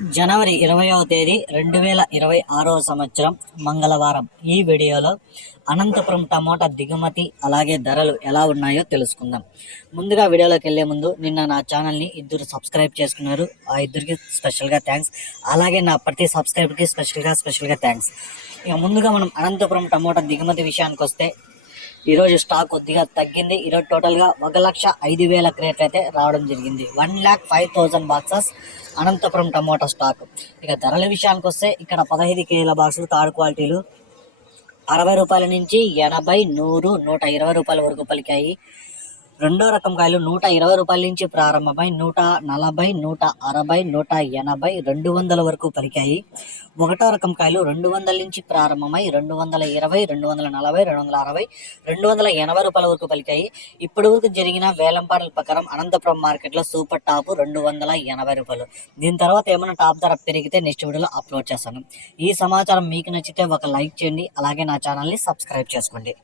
జనవరి ఇరవయవ తేదీ రెండు వేల ఇరవై ఆరో సంవత్సరం మంగళవారం. ఈ వీడియోలో అనంతపురం టమోటా దిగుమతి అలాగే ధరలు ఎలా ఉన్నాయో తెలుసుకుందాం. ముందుగా వీడియోలోకి వెళ్ళే ముందు నిన్న నా ఛానల్ని ఇద్దరు సబ్స్క్రైబ్ చేసుకున్నారు. ఆ ఇద్దరికి స్పెషల్గా థ్యాంక్స్. అలాగే నా ప్రతి సబ్స్క్రైబర్కి స్పెషల్గా స్పెషల్గా థ్యాంక్స్. ఇక ముందుగా మనం అనంతపురం టమోటా దిగుమతి విషయానికి వస్తే ఈరోజు స్టాక్ కొద్దిగా తగ్గింది. ఈరోజు టోటల్గా ఒక లక్ష ఐదు వేల క్రేట్లు అయితే రావడం జరిగింది. One lakh five thousand boxes Anantapuram tomato stock ఇక ధరల విషయానికి వస్తే ఇక్కడ పదహైదు కేజీల బాక్సులు థర్డ్ క్వాలిటీలు అరవై రూపాయల నుంచి ఎనభై నూరు నూట ఇరవై రూపాయల వరకు పలికాయి. రెండో రకం కాయలు నూట ఇరవై రూపాయల నుంచి ప్రారంభమై నూట నలభై నూట అరవై నూట ఎనభై రెండు వందల వరకు పలికాయి. ఒకటో రకం కాయలు రెండు వందల నుంచి ప్రారంభమై రెండు వందల ఇరవై రెండు వందల నలభై రెండు వందల అరవై రెండు వందల ఎనభై రూపాయల వరకు పలికాయి. ఇప్పటి వరకు జరిగిన వేలంపాటల ప్రకారం అనంతపురం మార్కెట్లో సూపర్ టాప్ రెండు వందల ఎనభై రూపాయలు. దీని తర్వాత ఏమైనా టాప్ ధర పెరిగితే నెక్స్ట్ వీడియోలో అప్లోడ్ చేస్తాను. ఈ సమాచారం మీకు నచ్చితే ఒక లైక్ చేయండి అలాగే నా ఛానల్ని సబ్స్క్రైబ్ చేసుకోండి.